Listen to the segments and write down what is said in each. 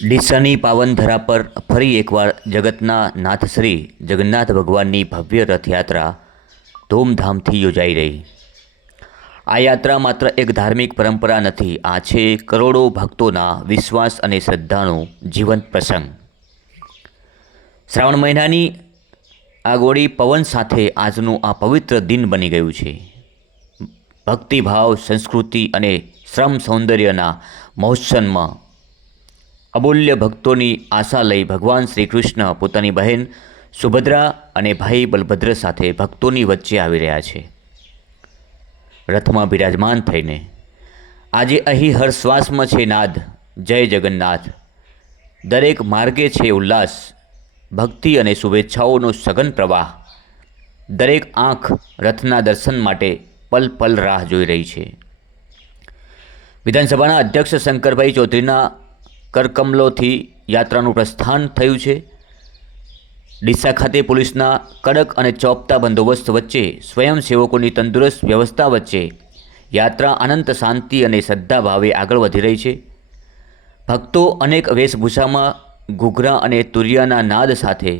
ડીસાની પાવન ધરા પર ફરી એકવાર જગતના નાથ શ્રી જગન્નાથ ભગવાનની ભવ્ય રથયાત્રા ધૂમધામથી યોજાઈ રહી। આ યાત્રા માત્ર એક ધાર્મિક પરંપરા નથી, આ છે કરોડો ભક્તોના વિશ્વાસ અને શ્રદ્ધાનો જીવંત પ્રસંગ। શ્રાવણ મહિનાની આગોડી પવન સાથે આજનું આ પવિત્ર દિન બની ગયું છે। ભક્તિભાવ, સંસ્કૃતિ અને શ્રમ સૌંદર્યના મહોત્સવમાં અમૂલ્ય ભક્તોની આશા લઈ ભગવાન શ્રી કૃષ્ણ પોતાની બહેન સુભદ્રા અને ભાઈ બલભદ્ર સાથે ભક્તોની વચ્ચે આવી રહ્યા છે। રથમાં બિરાજમાન થઈને આજે અહીં હર્ષશ્વાસમાં છે નાદ, જય જગન્નાથ। દરેક માર્ગે છે ઉલ્લાસ, ભક્તિ અને શુભેચ્છાઓનો સઘન પ્રવાહ। દરેક આંખ રથના દર્શન માટે પલ પલ રાહ જોઈ રહી છે। વિધાનસભાના અધ્યક્ષ શંકરભાઈ ચૌધરીના કરકમલોથી યાત્રાનું પ્રસ્થાન થયું છે। ડીસા ખાતે પોલીસના કડક અને ચોપતા બંદોબસ્ત વચ્ચે, સ્વયંસેવકોની તંદુરસ્ત વ્યવસ્થા વચ્ચે યાત્રા અનંત શાંતિ અને શ્રદ્ધા ભાવે આગળ વધી રહી છે। ભક્તો અનેક વેશભૂષામાં ઘૂઘરા અને તુરિયાના નાદ સાથે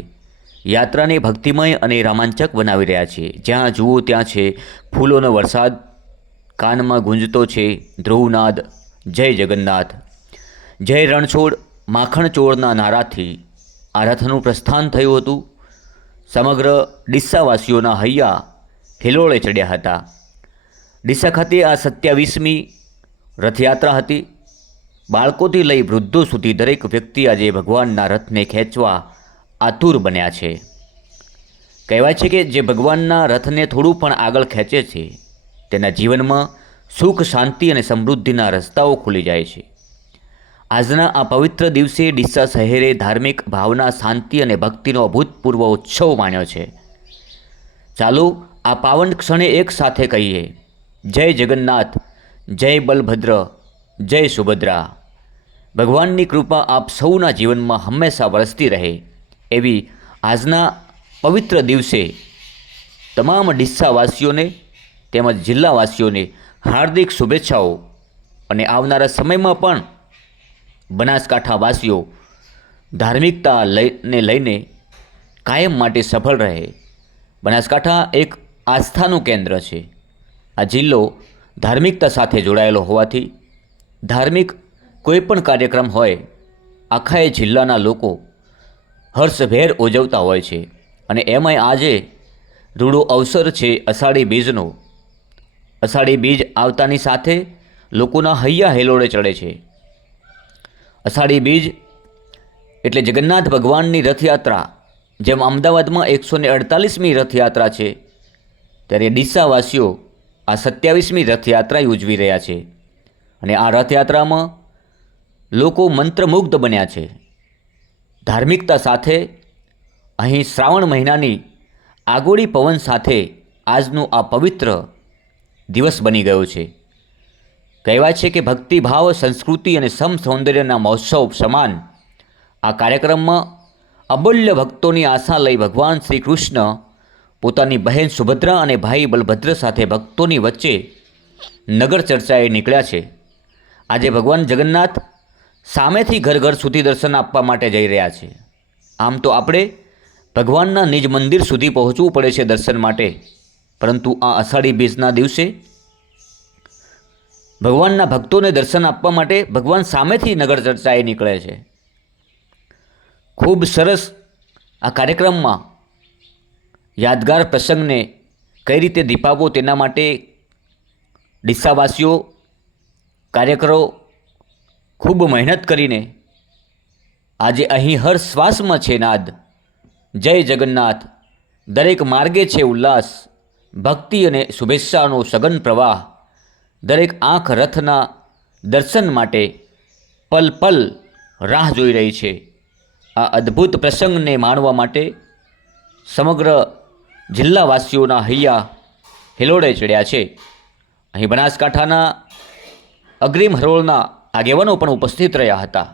યાત્રાને ભક્તિમય અને રોમાંચક બનાવી રહ્યા છે। જ્યાં જુઓ ત્યાં છે ફૂલોનો વરસાદ, કાનમાં ગુંજતો છે ધ્રુવનાદ, જય જગન્નાથ, જય રણછોડ, માખણ ચોરના નારાથી આ રથનું પ્રસ્થાન થયું હતું। સમગ્ર ડીસાવાસીઓના હૈયા હિલોળે ચડ્યા હતા। ડીસા ખાતે આ 27મી રથયાત્રા હતી। બાળકોથી લઈ વૃદ્ધો સુધી દરેક વ્યક્તિ આજે ભગવાનના રથને ખેંચવા આતુર બન્યા છે। કહેવાય છે કે જે ભગવાનના રથને થોડું પણ આગળ ખેંચે છે તેના જીવનમાં સુખ, શાંતિ અને સમૃદ્ધિના રસ્તાઓ ખુલી જાય છે। આજના આ પવિત્ર દિવસે ડીસા શહેરે ધાર્મિક ભાવના, શાંતિ અને ભક્તિનો અભૂતપૂર્વ ઉત્સવ માણ્યો છે। ચાલો આ પાવન ક્ષણે એક સાથે કહીએ, જય જગન્નાથ, જય બલભદ્ર, જય સુભદ્રા। ભગવાનની કૃપા આપ સૌના જીવનમાં હંમેશા વરસતી રહે એવી આજના પવિત્ર દિવસે તમામ ડીસાવાસીઓને તેમજ જિલ્લાવાસીઓને હાર્દિક શુભેચ્છાઓ અને આવનારા સમયમાં પણ બનાસકાંઠાવાસીઓ ધાર્મિકતા લઈને કાયમ માટે સફળ રહે। બનાસકાંઠા એક આસ્થાનું કેન્દ્ર છે। આ જિલ્લો ધાર્મિકતા સાથે જોડાયેલો હોવાથી ધાર્મિક કોઈ પણ કાર્યક્રમ હોય, આખા એ જિલ્લાના લોકો હર્ષભેર ઉજવતા હોય છે। અને એમાંય આજે રૂડો અવસર છે અષાઢી બીજનો। અષાઢી બીજ આવતાની સાથે લોકોના હૈયા હિલોળે ચડે છે। અષાઢી બીજ એટલે જગન્નાથ ભગવાનની રથયાત્રા। જેમ અમદાવાદમાં 148મી રથયાત્રા છે, ત્યારે ડીસાવાસીઓ આ 27મી રથયાત્રા ઉજવી રહ્યા છે। અને આ રથયાત્રામાં લોકો મંત્રમુગ્ધ બન્યા છે। ધાર્મિકતા સાથે અહીં શ્રાવણ મહિનાની આગોડી પવન સાથે આજનું આ પવિત્ર દિવસ બની ગયો છે। કહેવાય છે કે ભક્તિભાવ, સંસ્કૃતિ અને સૌંદર્યના મહોત્સવ સમાન આ કાર્યક્રમમાં અમૂલ્ય ભક્તોની આશા લઈ ભગવાન શ્રી કૃષ્ણ પોતાની બહેન સુભદ્રા અને ભાઈ બલભદ્ર સાથે ભક્તોની વચ્ચે નગર ચર્ચાએ નીકળ્યા છે। આજે ભગવાન જગન્નાથ સામેથી ઘર ઘર સુધી દર્શન આપવા માટે જઈ રહ્યા છે। આમ તો આપણે ભગવાનના નિજ મંદિર સુધી પહોંચવું પડે છે દર્શન માટે, પરંતુ આ અષાઢી બીજના દિવસે ભગવાનના ભક્તોને દર્શન આપવા માટે ભગવાન સામેથી નગર ચર્ચાએ નીકળે છે। ખૂબ સરસ આ કાર્યક્રમમાં યાદગાર પ્રસંગને કઈ રીતે દીપાવવો તેના માટે ડીસાવાસીઓ, કાર્યકરો ખૂબ મહેનત કરીને આજે અહીં હર્ષશ્વાસમાં છે નાદ, જય જગન્નાથ। દરેક માર્ગે છે ઉલ્લાસ, ભક્તિ અને શુભેચ્છાનો સઘન પ્રવાહ। દરેક આંખ રથના દર્શન માટે પલ પલ રાહ જોઈ રહી છે। આ અદ્ભુત પ્રસંગને માણવા માટે સમગ્ર જિલ્લાવાસીઓના હૈયા હિલોળે ચડ્યા છે। અહીં બનાસકાંઠાના અગ્રીમ હરોળના આગેવાનો પણ ઉપસ્થિત રહ્યા હતા।